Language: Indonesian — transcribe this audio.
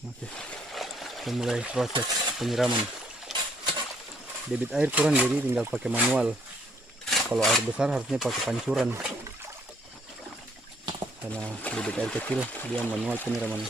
Oke, kita mulai proses penyiraman. Debit air kurang jadi tinggal pakai manual. Kalau air besar harusnya pakai pancuran. Karena debit air kecil dia manual penyiraman.